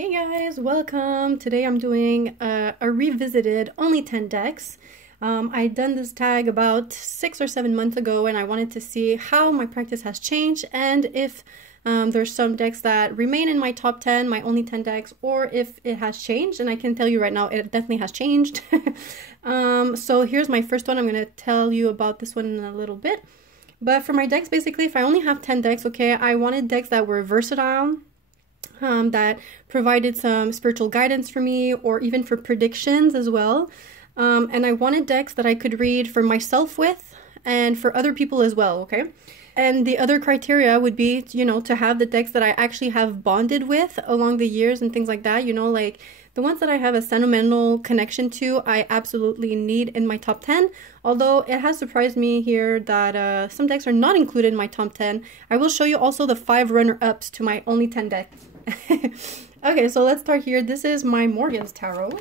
Hey guys, welcome! Today I'm doing a revisited only 10 decks. I done this tag about 6 or 7 months ago and I wanted to see how my practice has changed and if there's some decks that remain in my top 10, my only 10 decks, or if it has changed. And I can tell you right now, it definitely has changed. So here's my first one. I'm going to tell you about this one in a little bit. But for my decks, basically, if I only have 10 decks, okay, I wanted decks that were versatile, that provided some spiritual guidance for me or even for predictions as well. And I wanted decks that I could read for myself with and for other people as well, okay? And the other criteria would be, you know, to have the decks that I actually have bonded with along the years and things like that, you know, like the ones that I have a sentimental connection to, I absolutely need in my top 10. Although it has surprised me here that some decks are not included in my top 10. I will show you also the 5 runner-ups to my only 10 decks. Okay, so let's start here. This is my Morgan's Tarot.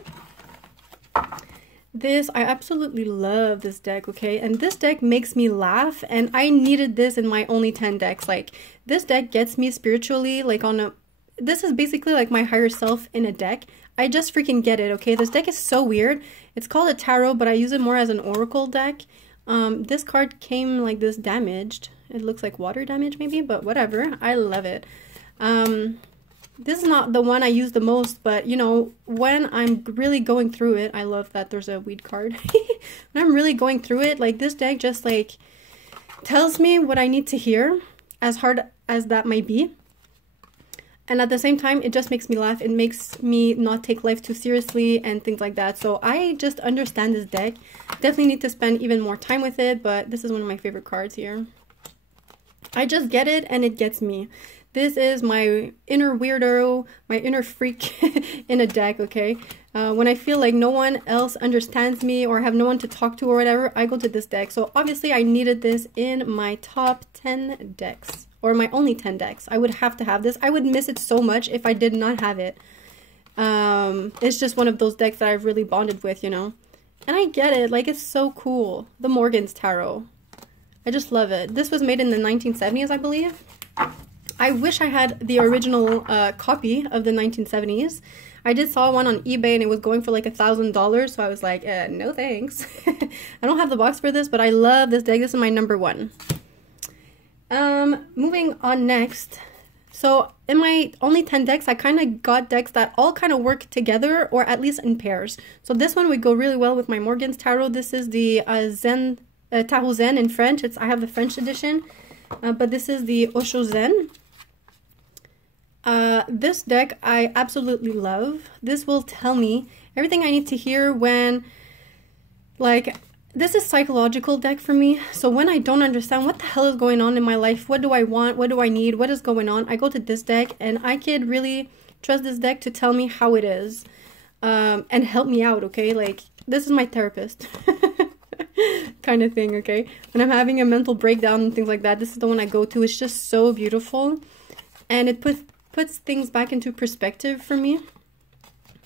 I absolutely love this deck, okay? And this deck makes me laugh, and I needed this in my only 10 decks. Like, this deck gets me spiritually, like on a... This is basically like my higher self in a deck. I just freaking get it, okay? This deck is so weird. It's called a tarot, but I use it more as an oracle deck. This card came like this damaged. It looks like water damage maybe, but whatever. I love it. This is not the one I use the most, but, you know, when I'm really going through it, I love that there's a weed card. When I'm really going through it, like, this deck just, like, tells me what I need to hear, as hard as that might be. And at the same time, it just makes me laugh. It makes me not take life too seriously and things like that. So I just understand this deck. Definitely need to spend even more time with it, but this is one of my favorite cards here. I just get it, and it gets me. This is my inner weirdo, my inner freak in a deck, okay? When I feel like no one else understands me or have no one to talk to or whatever, I go to this deck. So obviously I needed this in my top 10 decks, or my only 10 decks. I would have to have this. I would miss it so much if I did not have it. It's just one of those decks that I've really bonded with, you know? And I get it, like, it's so cool. The Morgan's Tarot. I just love it. This was made in the 1970s, I believe. I wish I had the original copy of the 1970s. I did saw one on eBay and it was going for like $1,000, so I was like, no thanks. I don't have the box for this, but I love this deck. This is my number 1. Moving on next. So in my only 10 decks, I kind of got decks that all kind of work together, or at least in pairs. So this one would go really well with my Morgan's Tarot. This is the Zen Tarot Zen in French. I have the French edition, but this is the Osho Zen. This deck I absolutely love. This will tell me everything I need to hear when, like, this is psychological deck for me. So when I don't understand what the hell is going on in my life, what do I want, what do I need, what is going on, I go to this deck and I could really trust this deck to tell me how it is, and help me out, okay? Like, this is my therapist. Kind of thing, okay? When I'm having a mental breakdown and things like that, this is the one I go to. It's just so beautiful, and it puts things back into perspective for me.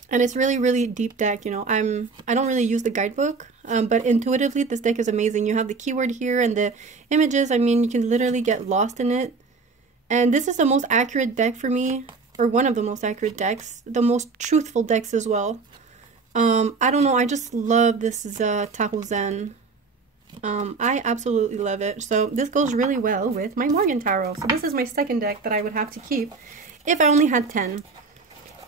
And it's really, really deep deck, you know. I don't really use the guidebook, but intuitively this deck is amazing. You have the keyword here and the images. I mean, you can literally get lost in it. And this is the most accurate deck for me, or one of the most accurate decks, the most truthful decks as well. I don't know, I just love this Tarot Zen. I absolutely love it. So this goes really well with my Morgan Tarot. So this is my second deck that I would have to keep if I only had 10.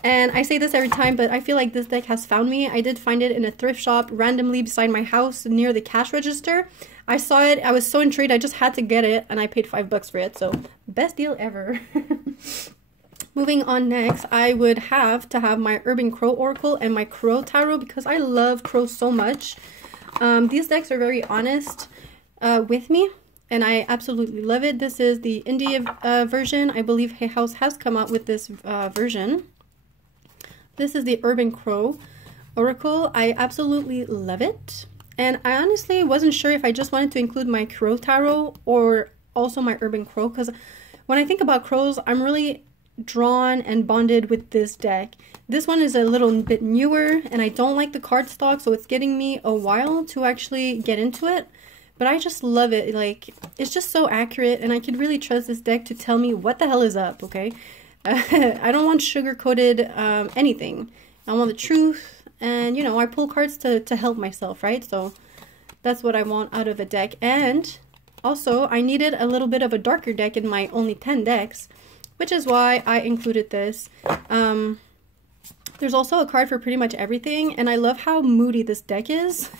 And I say this every time, but I feel like this deck has found me. I did find it in a thrift shop randomly beside my house near the cash register. I saw it, I was so intrigued, I just had to get it, and I paid $5 for it. So best deal ever. Moving on next, I would have to have my Urban Crow Oracle and my Crow Tarot because I love crows so much. These decks are very honest with me, and I absolutely love it. This is the India version. I believe Hay House has come out with this version. This is the Urban Crow Oracle. I absolutely love it. And I honestly wasn't sure if I just wanted to include my Crow Tarot or also my Urban Crow, because when I think about crows, I'm really drawn and bonded with this deck. This one is a little bit newer, and I don't like the cardstock, so it's getting me a while to actually get into it. But I just love it. Like, it's just so accurate, and I could really trust this deck to tell me what the hell is up, okay? I don't want sugar-coated anything. I want the truth, and, you know, I pull cards to help myself, right? So that's what I want out of a deck. And also, I needed a little bit of a darker deck in my only 10 decks, which is why I included this. There's also a card for pretty much everything, and I love how moody this deck is,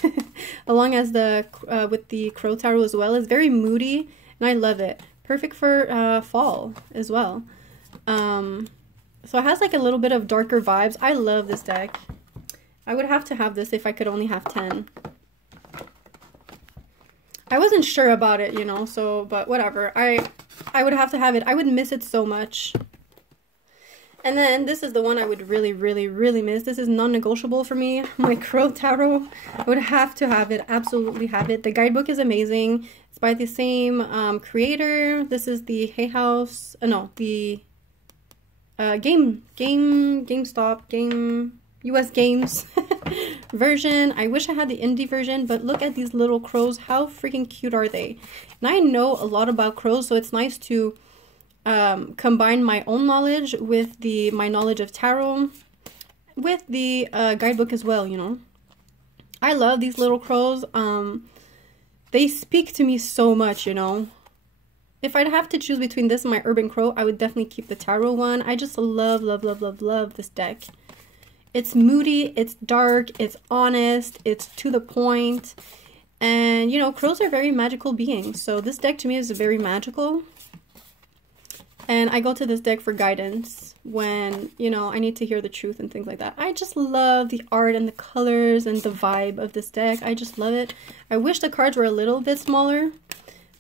along as the with the Crow Tarot as well. It's very moody, and I love it. Perfect for fall as well. So it has like a little bit of darker vibes. I love this deck. I would have to have this if I could only have 10. I wasn't sure about it, you know, so, but whatever. I would have to have it. I would miss it so much. And then this is the one I would really, really, really miss. This is non-negotiable for me. My Crow Tarot. I would have to have it. Absolutely have it. The guidebook is amazing. It's by the same creator. This is the Hay House. No, the GameStop US Games version. I wish I had the indie version, but look at these little crows. How freaking cute are they? And I know a lot about crows, so it's nice to combine my own knowledge with my knowledge of tarot with the guidebook as well, you know. I love these little crows. They speak to me so much, you know. If I'd have to choose between this and my Urban Crow, I would definitely keep the tarot one. I just love, love, love, love, love this deck. It's moody, it's dark, it's honest, it's to the point. And, you know, crows are very magical beings. So this deck to me is very magical. And I go to this deck for guidance when, you know, I need to hear the truth and things like that. I just love the art and the colors and the vibe of this deck. I just love it. I wish the cards were a little bit smaller.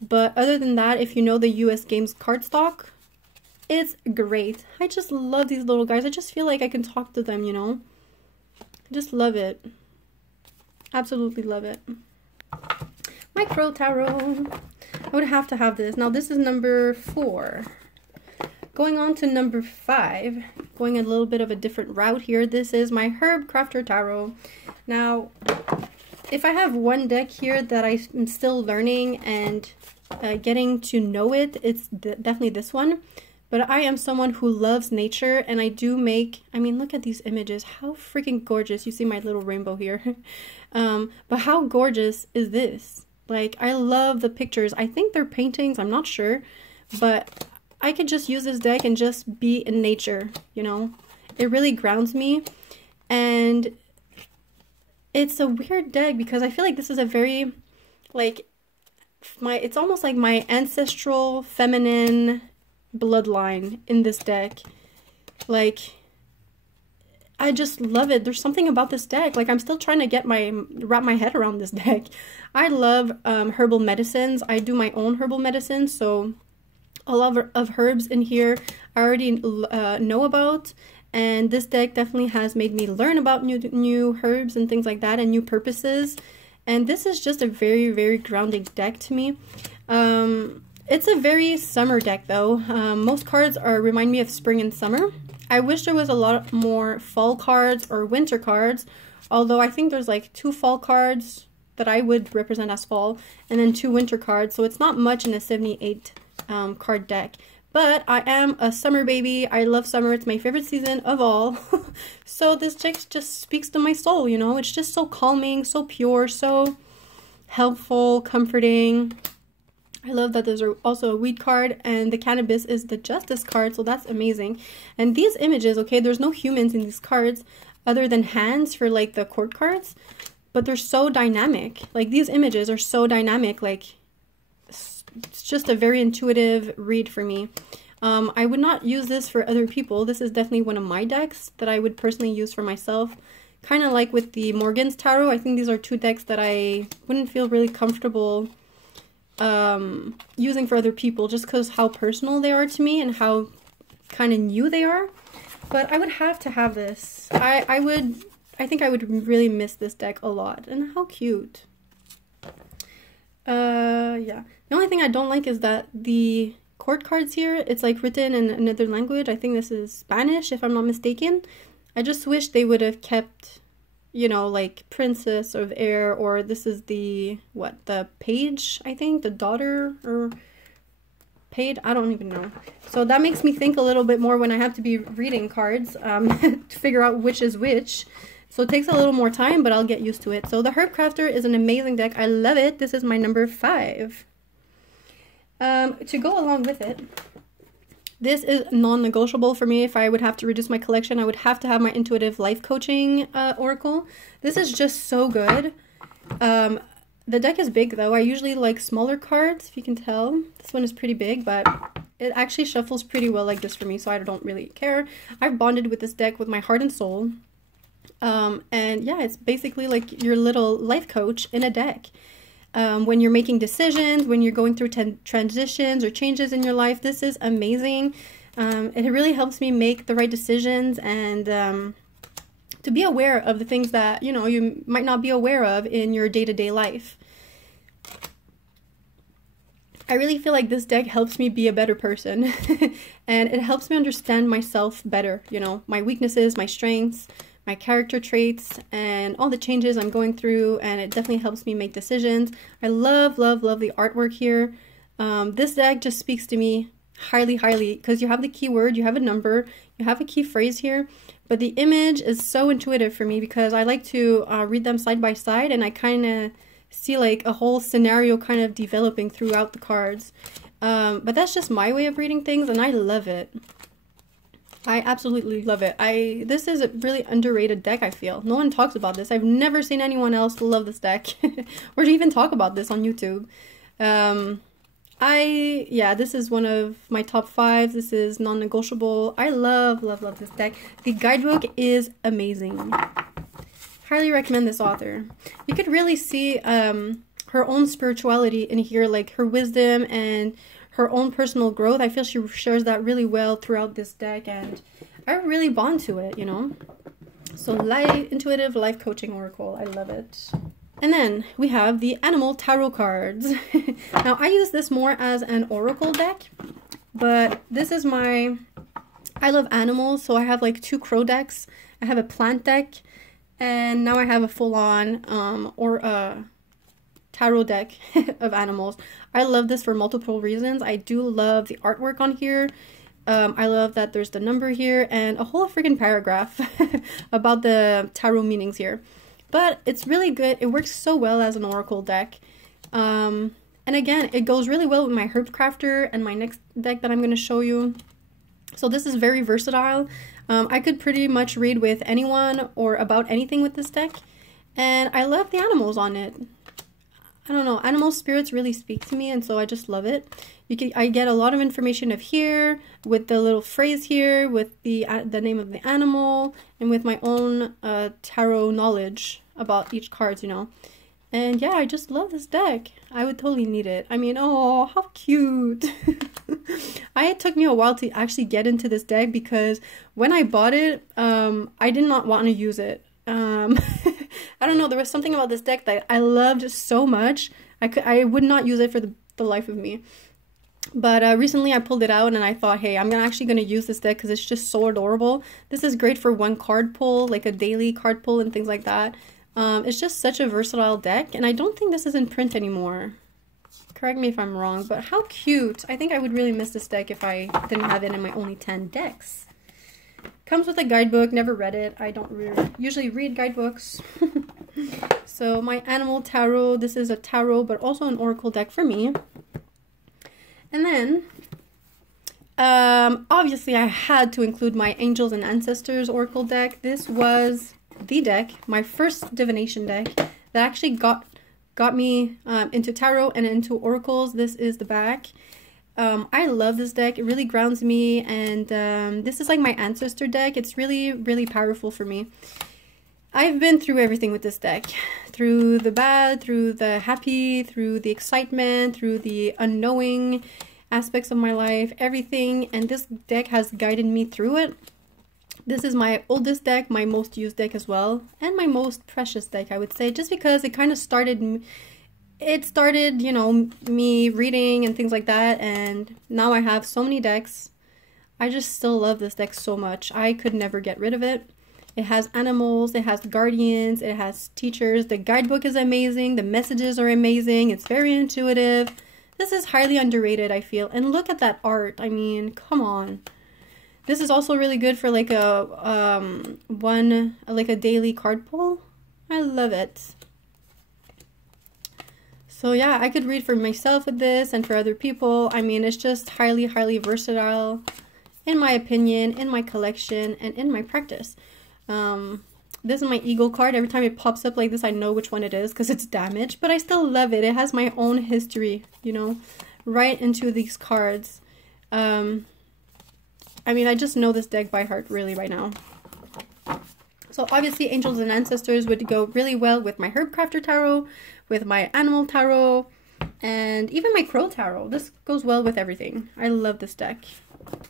But other than that, if you know the US Games cardstock, it's great. I just love these little guys. I just feel like I can talk to them, you know. I just love it. Absolutely love it. My Crow Tarot. I would have to have this. Now this is number 4. Going on to number 5, going a little bit of a different route here. This is my Herb Crafter Tarot. Now, if I have one deck here that I'm still learning and getting to know it, it's definitely this one. But I am someone who loves nature, and I do make, I mean, look at these images. How freaking gorgeous. You see my little rainbow here. But how gorgeous is this? Like, I love the pictures. I think they're paintings. I'm not sure. But I could just use this deck and just be in nature, you know. It really grounds me. And it's a weird deck because I feel like this is a very, like, it's almost like my ancestral feminine bloodline in this deck. Like, I just love it. There's something about this deck. Like, I'm still trying to wrap my head around this deck. I love herbal medicines. I do my own herbal medicine, so a lot of herbs in here I already know about, and this deck definitely has made me learn about new herbs and things like that, and new purposes. And this is just a very, very grounding deck to me. It's a very summer deck though. Most cards remind me of spring and summer. I wish there was a lot more fall cards or winter cards, although I think there's like 2 fall cards that I would represent as fall, and then 2 winter cards, so it's not much in a 78 card deck. But I am a summer baby. I love summer. It's my favorite season of all. So this deck just speaks to my soul, you know. It's just so calming, so pure, so helpful, comforting. I love that there's also a weed card, and the cannabis is the justice card, so that's amazing. And these images, okay, there's no humans in these cards other than hands for like the court cards, but they're so dynamic. Like, these images are so dynamic. Like, it's just a very intuitive read for me. I would not use this for other people. This is definitely one of my decks that I would personally use for myself. Kind of like with the Morgan's Tarot. I think these are 2 decks that I wouldn't feel really comfortable using for other people, just because how personal they are to me and how kind of new they are. But I would have to have this. I think I would really miss this deck a lot. And how cute. Yeah. The only thing I don't like is that the court cards here, it's like written in another language. I think this is Spanish, if I'm not mistaken. I just wish they would have kept, you know, like Princess of Air, or this is the, what, the page, I think, the daughter, or paid? I don't even know. So that makes me think a little bit more when I have to be reading cards to figure out which is which. So it takes a little more time, but I'll get used to it. So the Herb Crafter is an amazing deck. I love it. This is my number 5. To go along with it, this is non-negotiable for me. If I would have to reduce my collection, I would have to have my Intuitive Life Coaching Oracle. This is just so good. The deck is big though. I usually like smaller cards, if you can tell. This one is pretty big, but it actually shuffles pretty well like this for me, so I don't really care. I've bonded with this deck with my heart and soul. And yeah, it's basically like your little life coach in a deck. When you're making decisions, when you're going through transitions or changes in your life, this is amazing. It really helps me make the right decisions and to be aware of the things that, you know, you might not be aware of in your day-to-day life. I really feel like this deck helps me be a better person and it helps me understand myself better, you know, my weaknesses, my strengths, my character traits, and all the changes I'm going through, and it definitely helps me make decisions. I love, love, love the artwork here. This deck just speaks to me highly, highly, because you have the keyword, you have a number, you have a key phrase here, but the image is so intuitive for me because I like to read them side by side, and I kind of see like a whole scenario kind of developing throughout the cards. But that's just my way of reading things, and I love it. I absolutely love it. This is a really underrated deck, I feel. No one talks about this. I've never seen anyone else love this deck or even talk about this on YouTube. Yeah, this is one of my top 5. This is non-negotiable. I love, love, love this deck. The guidebook is amazing. Highly recommend this author. You could really see her own spirituality in here, like her wisdom and her own personal growth. I feel she shares that really well throughout this deck, and I really bond to it, you know. So Intuitive Life Coaching Oracle, I love it. And then we have the Animal Tarot cards. Now I use this more as an oracle deck, but this is I love animals, so I have like 2 crow decks. I have a plant deck, and now I have a full-on tarot deck of animals. I love this for multiple reasons. I do love the artwork on here. I love that there's the number here and a whole freaking paragraph about the tarot meanings here. But it's really good. It works so well as an oracle deck. And again, it goes really well with my Herb Crafter and my next deck that I'm going to show you. So this is very versatile. I could pretty much read with anyone or about anything with this deck. And I love the animals on it. I don't know, animal spirits really speak to me, and so I just love it. I get a lot of information of here, with the little phrase here, with the name of the animal, and with my own tarot knowledge about each card, you know. And yeah, I just love this deck. I would totally need it. I mean, oh, how cute. It took me a while to actually get into this deck because when I bought it, I did not want to use it. I don't know, there was something about this deck that I loved so much. I would not use it for the life of me. But recently I pulled it out and I thought, hey, I'm actually going to use this deck because it's just so adorable. This is great for one card pull, like a daily card pull and things like that. It's just such a versatile deck, and I don't think this is in print anymore. Correct me if I'm wrong, but how cute. I think I would really miss this deck if I didn't have it in my only 10 decks. Comes with a guidebook, never read it. I don't usually read guidebooks. So my Animal Tarot, this is a tarot but also an oracle deck for me. And then, obviously I had to include my Angels and Ancestors oracle deck. This was the deck, my first divination deck, that actually got me into tarot and into oracles. This is the back. I love this deck. It really grounds me, and this is like my ancestor deck. It's really, really powerful for me. I've been through everything with this deck. Through the bad, through the happy, through the excitement, through the unknowing aspects of my life, everything, and this deck has guided me through it. This is my oldest deck, my most used deck as well, and my most precious deck, I would say, just because it kind of started, you know, me reading and things like that, and now I have so many decks. I just still love this deck so much. I could never get rid of it. It has animals, it has guardians, it has teachers. The guidebook is amazing, the messages are amazing, it's very intuitive. This is highly underrated, I feel. And look at that art. I mean, come on. This is also really good for like a a daily card pull. I love it. So yeah, I could read for myself with this and for other people. I mean, it's just highly, highly versatile, in my opinion, in my collection, and in my practice. This is my Eagle card. Every time it pops up like this, I know which one it is because it's damaged, but I still love it. It has my own history, you know, right into these cards. I mean, I just know this deck by heart really right now. So obviously Angels and Ancestors would go really well with my Herb Crafter Tarot, with my Animal Tarot, and even my Crow Tarot. This goes well with everything. I love this deck.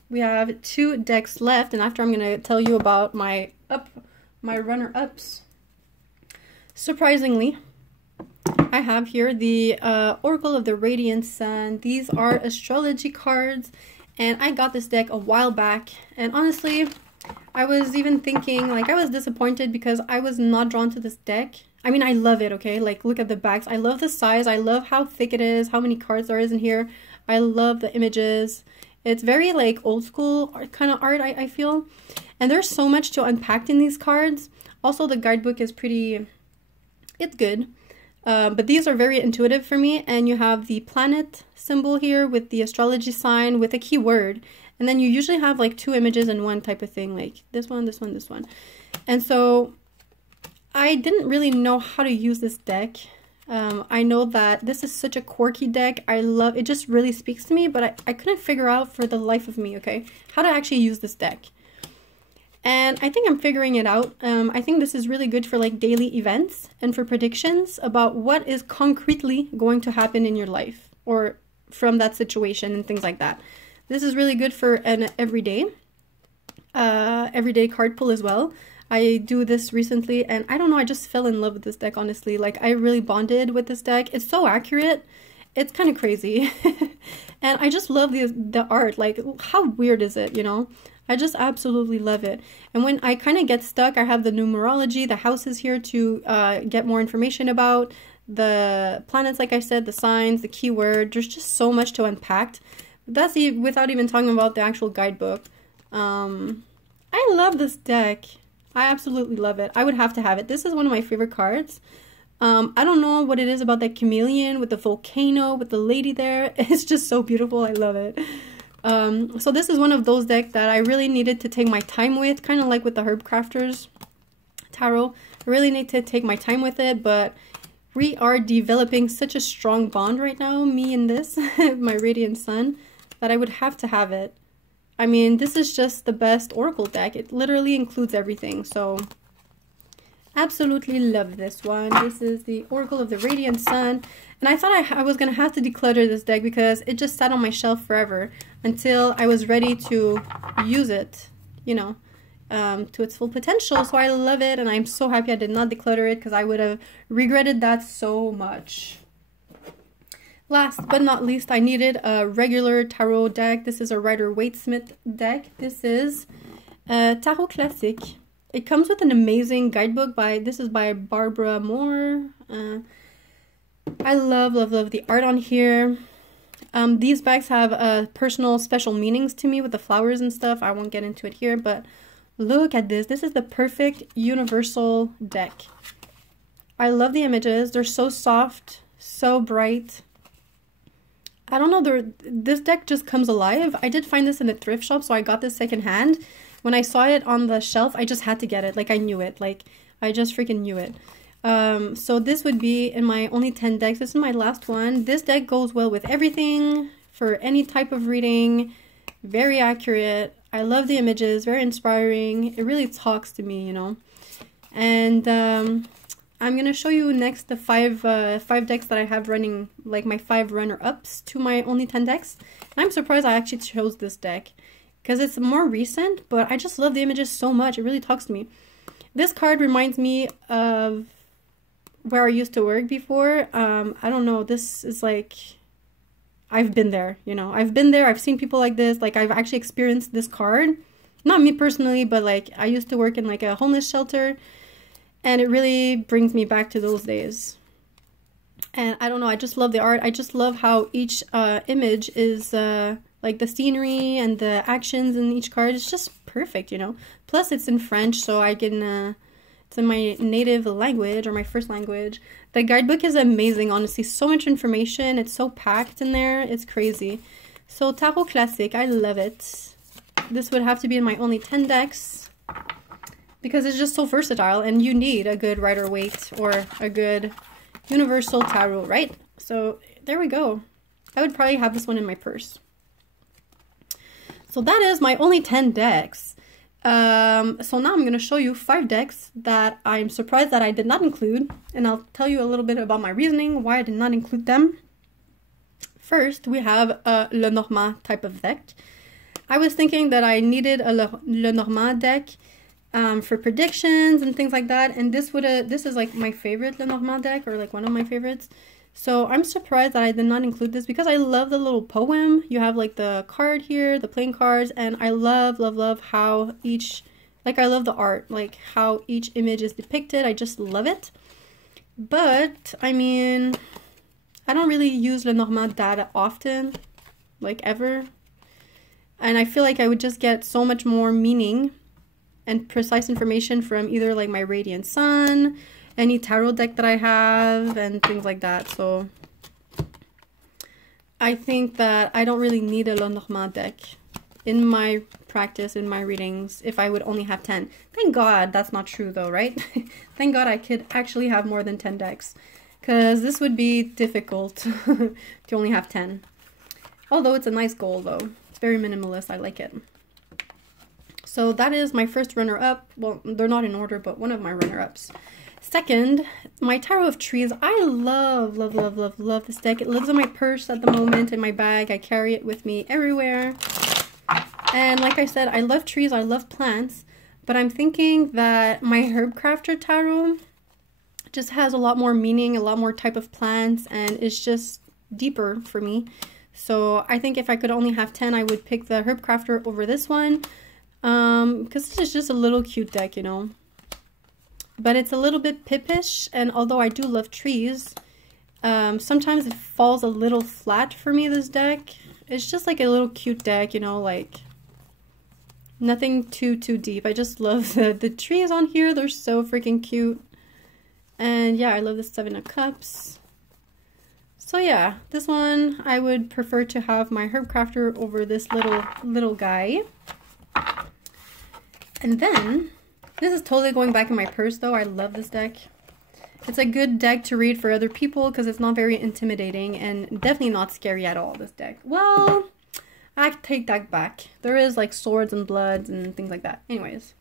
We have 2 decks left, and after I'm going to tell you about my runner-ups. Surprisingly, I have here the Oracle of the Radiant Sun. These are astrology cards, and I got this deck a while back, and honestly, I was even thinking, like, I was disappointed because I was not drawn to this deck. I mean, I love it, okay? Like, look at the backs. I love the size. I love how thick it is, how many cards there is in here. I love the images. It's very, like, old school kind of art, I feel. And there's so much to unpack in these cards. Also, the guidebook is pretty... it's good. But these are very intuitive for me. And you have the planet symbol here with the astrology sign with a keyword. And then you usually have like 2 images in one type of thing, like this one, this one, this one. And so I didn't really know how to use this deck. I know that this is such a quirky deck. I love it, just really speaks to me, but I couldn't figure out for the life of me, okay, how to actually use this deck. And I think I'm figuring it out. I think this is really good for like daily events and for predictions about what is concretely going to happen in your life or from that situation and things like that. This is really good for an everyday card pull as well. I do this recently, and I don't know, I just fell in love with this deck, honestly. Like, I really bonded with this deck. It's so accurate. It's kind of crazy. And I just love the art. Like, how weird is it, you know? I just absolutely love it. And when I kind of get stuck, I have the numerology, the houses here to get more information about. The planets, like I said, the signs, the keyword. There's just so much to unpack. That's without even talking about the actual guidebook. I love this deck. I absolutely love it. I would have to have it. This is one of my favorite cards. I don't know what it is about that chameleon with the volcano, with the lady there. It's just so beautiful. I love it. So this is one of those decks that I really needed to take my time with, kind of like with the Herb Crafters Tarot. I really need to take my time with it, but we are developing such a strong bond right now, me and this, my Radiant Sun, that I would have to have it. I mean, this is just the best Oracle deck. It literally includes everything, so absolutely love this one. This is the Oracle of the Radiant Sun, and I thought I was going to have to declutter this deck because it just sat on my shelf forever until I was ready to use it, you know, to its full potential. So I love it, and I'm so happy I did not declutter it because I would have regretted that so much. Last but not least, I needed a regular tarot deck. This is a Rider-Waite-Smith deck. This is Tarot Classic. It comes with an amazing guidebook this is by Barbara Moore. I love the art on here. These bags have personal special meanings to me with the flowers and stuff. I won't get into it here, but look at this. This is the perfect universal deck. I love the images. They're so soft, so bright. I don't know, this deck just comes alive. I did find this in a thrift shop, so I got this secondhand. When I saw it on the shelf, I just had to get it. Like, I knew it. Like, I just freaking knew it. So this would be in my only 10 decks. This is my last one. This deck goes well with everything, for any type of reading. Very accurate. I love the images. Very inspiring. It really talks to me, you know. And I'm going to show you next the five decks that I have running, like my 5 runner-ups to my only 10 decks. And I'm surprised I actually chose this deck because it's more recent, but I just love the images so much. It really talks to me. This card reminds me of where I used to work before. I don't know, this is like, I've been there, you know. I've been there, I've seen people like this, like I've actually experienced this card. Not me personally, but like I used to work in like a homeless shelter. And it really brings me back to those days. And I don't know, I just love the art. I just love how each image is like the scenery and the actions in each card. It's just perfect, you know. Plus it's in French, so I can it's in my native language or my first language. The guidebook is amazing, honestly. So much information. It's so packed in there. It's crazy. So Tarot Classic, I love it. This would have to be in my only 10 decks because it's just so versatile, and you need a good Rider-Waite or a good Universal Tarot, right? So there we go. I would probably have this one in my purse. So that is my only 10 decks. So now I'm going to show you 5 decks that I'm surprised that I did not include, and I'll tell you a little bit about my reasoning why I did not include them. First, we have a Lenormand type of deck. I was thinking that I needed a Lenormand deck for predictions and things like that, and this is like my favorite Lenormand deck, or like one of my favorites. So I'm surprised that I did not include this because I love the little poem. You have like the card here, the playing cards, and I love how each, like I love the art, like how each image is depicted. I just love it. But I mean, I don't really use Lenormand that often, like ever. And I feel like I would just get so much more meaning and precise information from either like my Radiant Sun, any tarot deck that I have, and things like that. So I think that I don't really need a Lenormand deck in my practice, in my readings, if I would only have 10. Thank God that's not true though, right? Thank God I could actually have more than 10 decks, because this would be difficult to only have 10. Although it's a nice goal though. It's very minimalist. I like it. So that is my first runner-up. Well, they're not in order, but one of my runner-ups. Second, my Tarot of Trees. I love this deck. It lives in my purse at the moment, in my bag. I carry it with me everywhere. And like I said, I love trees, I love plants, but I'm thinking that my Herb Crafter Tarot just has a lot more meaning, a lot more type of plants, and it's just deeper for me. So I think if I could only have 10, I would pick the Herb Crafter over this one, because this is just a little cute deck, you know. But it's a little bit pippish, and although I do love trees, sometimes it falls a little flat for me, this deck. It's just like a little cute deck, you know, like nothing too deep. I just love the trees on here. They're so freaking cute. And yeah, I love the 7 of Cups. So yeah, this one I would prefer to have my Herb Crafter over this little guy. And then this is totally going back in my purse though. I love this deck. It's a good deck to read for other people because it's not very intimidating and definitely not scary at all, this deck. Well, I take that back. There is like swords and bloods and things like that. Anyways,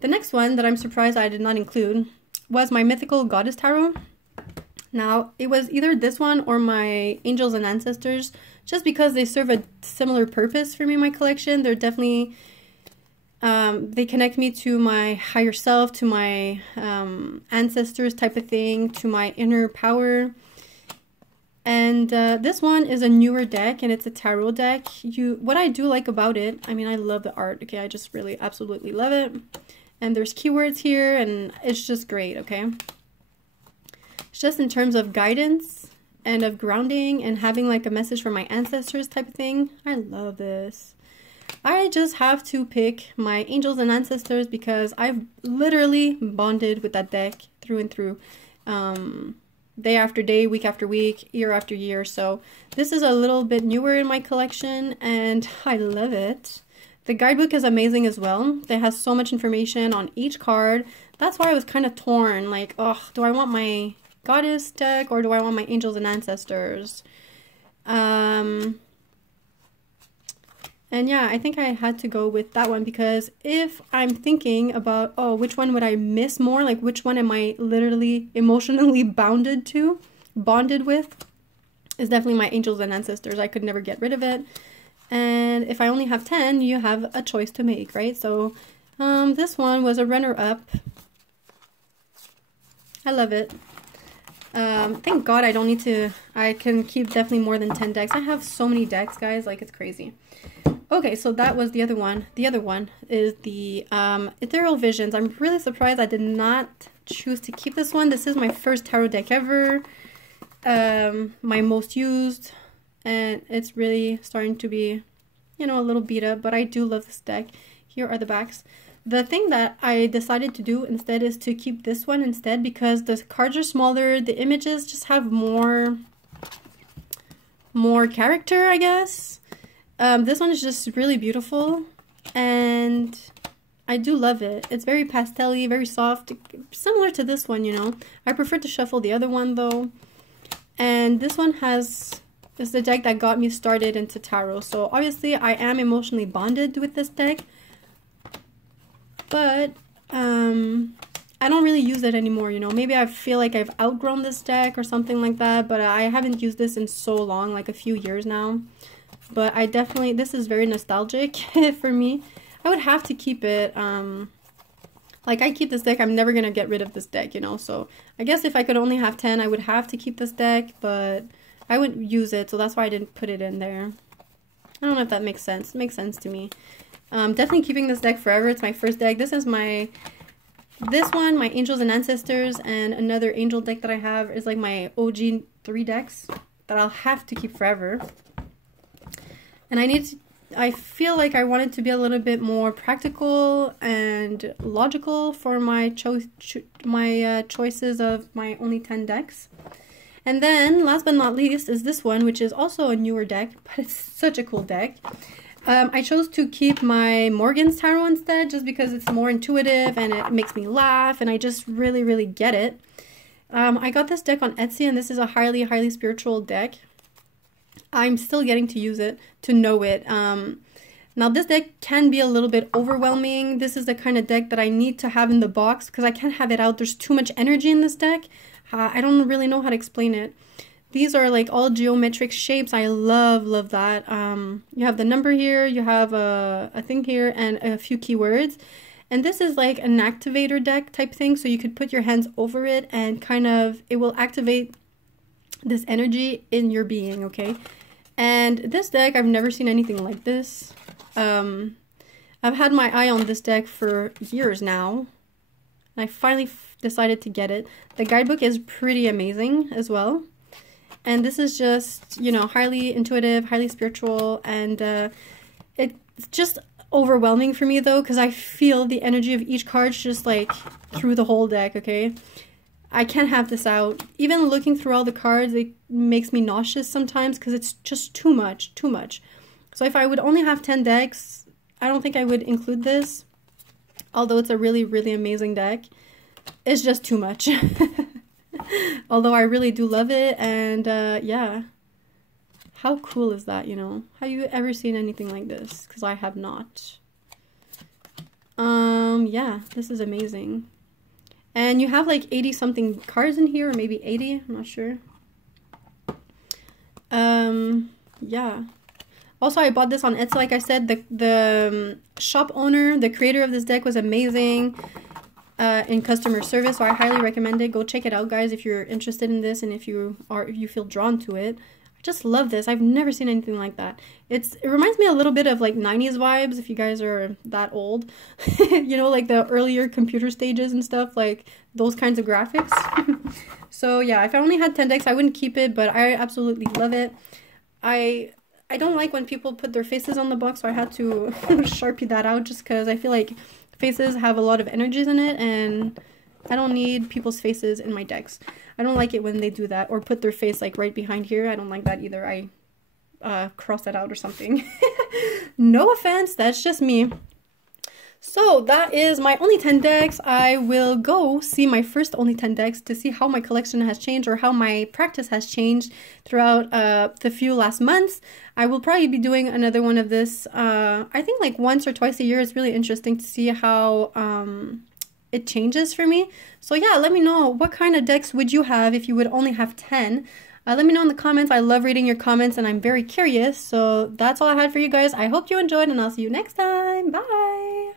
the next one that I'm surprised I did not include was my Mythical Goddess Tarot. Now, it was either this one or my Angels and Ancestors, just because they serve a similar purpose for me in my collection. They're definitely... they connect me to my higher self, to my ancestors type of thing, to my inner power. And this one is a newer deck, and it's a tarot deck. What I do like about it, I mean, I love the art, okay? I just really absolutely love it. And there's keywords here, and it's just great, okay? It's just in terms of guidance and of grounding and having like a message from my ancestors type of thing. I love this. I just have to pick my Angels and Ancestors because I've literally bonded with that deck through and through. Day after day, week after week, year after year. So this is a little bit newer in my collection and I love it. The guidebook is amazing as well. It has so much information on each card. That's why I was kind of torn. Like, oh, do I want my Goddess deck or do I want my Angels and Ancestors? And yeah, I think I had to go with that one because if I'm thinking about, oh, which one would I miss more? Like, which one am I literally emotionally bonded with? Is definitely my Angels and Ancestors. I could never get rid of it. And if I only have 10, you have a choice to make, right? So this one was a runner-up. I love it. Thank God I don't need to, I can keep definitely more than 10 decks. I have so many decks, guys, like it's crazy. Okay, so that was the other one. The other one is the Ethereal Visions. I'm really surprised I did not choose to keep this one. This is my first tarot deck ever. my most used, and it's really starting to be, you know, a little beat up, but I do love this deck. Here are the backs. The thing that I decided to do instead is to keep this one instead, because the cards are smaller, the images just have more character, I guess. This one is just really beautiful, and I do love it. It's very pastel-y, very soft, similar to this one, you know. I prefer to shuffle the other one though. And this one is the deck that got me started into tarot. So obviously I am emotionally bonded with this deck, but I don't really use it anymore, you know. Maybe I feel like I've outgrown this deck or something like that, but I haven't used this in so long, like a few years now. But I definitely, this is very nostalgic for me. I would have to keep it. Like, I keep this deck, I'm never gonna get rid of this deck, you know. So I guess if I could only have 10, I would have to keep this deck, but I wouldn't use it, so that's why I didn't put it in there. I don't know if that makes sense. It makes sense to me. Definitely keeping this deck forever. It's my first deck. This is this one, my Angels and Ancestors, and another Angel deck that I have is like my OG 3 decks that I'll have to keep forever. And I feel like I wanted to be a little bit more practical and logical for my choices of my only 10 decks. And then, last but not least, is this one, which is also a newer deck, but it's such a cool deck. I chose to keep my Morgan's Tarot instead, just because it's more intuitive and it makes me laugh, and I just really, really get it. I got this deck on Etsy, and this is a highly, highly spiritual deck. I'm still getting to use it, to know it. Now, this deck can be a little bit overwhelming. This is the kind of deck that I need to have in the box, because I can't have it out. There's too much energy in this deck. I don't really know how to explain it. These are like all geometric shapes. I love that. You have the number here, you have a thing here, and a few keywords. And this is like an activator deck type thing, so you could put your hands over it and kind of, it will activate this energy in your being, okay? And this deck, I've never seen anything like this. I've had my eye on this deck for years now. And I finally decided to get it. The guidebook is pretty amazing as well. And this is just, you know, highly intuitive, highly spiritual, and it's just overwhelming for me though, because I feel the energy of each card just like through the whole deck, okay? I can't have this out. Even looking through all the cards, it makes me nauseous sometimes because it's just too much. So if I would only have 10 decks, I don't think I would include this. Although it's a really, really amazing deck. It's just too much. Although I really do love it, and yeah. How cool is that, you know? Have you ever seen anything like this? Because I have not. Yeah, this is amazing. And you have like 80 something cards in here, or maybe 80, I'm not sure. Yeah. Also, I bought this on Etsy, like I said. The shop owner, the creator of this deck was amazing in customer service, so I highly recommend it. Go check it out, guys, if you're interested in this and if you feel drawn to it. I just love this. I've never seen anything like that. It reminds me a little bit of like 90s vibes, if you guys are that old. You know, like the earlier computer stages and stuff, like those kinds of graphics. So yeah, if I only had 10 decks, I wouldn't keep it, but I absolutely love it. I don't like when people put their faces on the box, so I had to Sharpie that out just because I feel like faces have a lot of energies in it, and I don't need people's faces in my decks. I don't like it when they do that, or put their face like right behind here. I don't like that either. I cross that out or something. No offense, that's just me. So that is my only 10 decks. I will go see my first only 10 decks to see how my collection has changed, or how my practice has changed throughout the few last months. I will probably be doing another one of this, I think like once or twice a year. It's really interesting to see how it changes for me. So yeah, let me know, what kind of decks would you have if you would only have 10? Let me know in the comments. I love reading your comments and I'm very curious. So that's all I had for you guys. I hope you enjoyed, and I'll see you next time. Bye!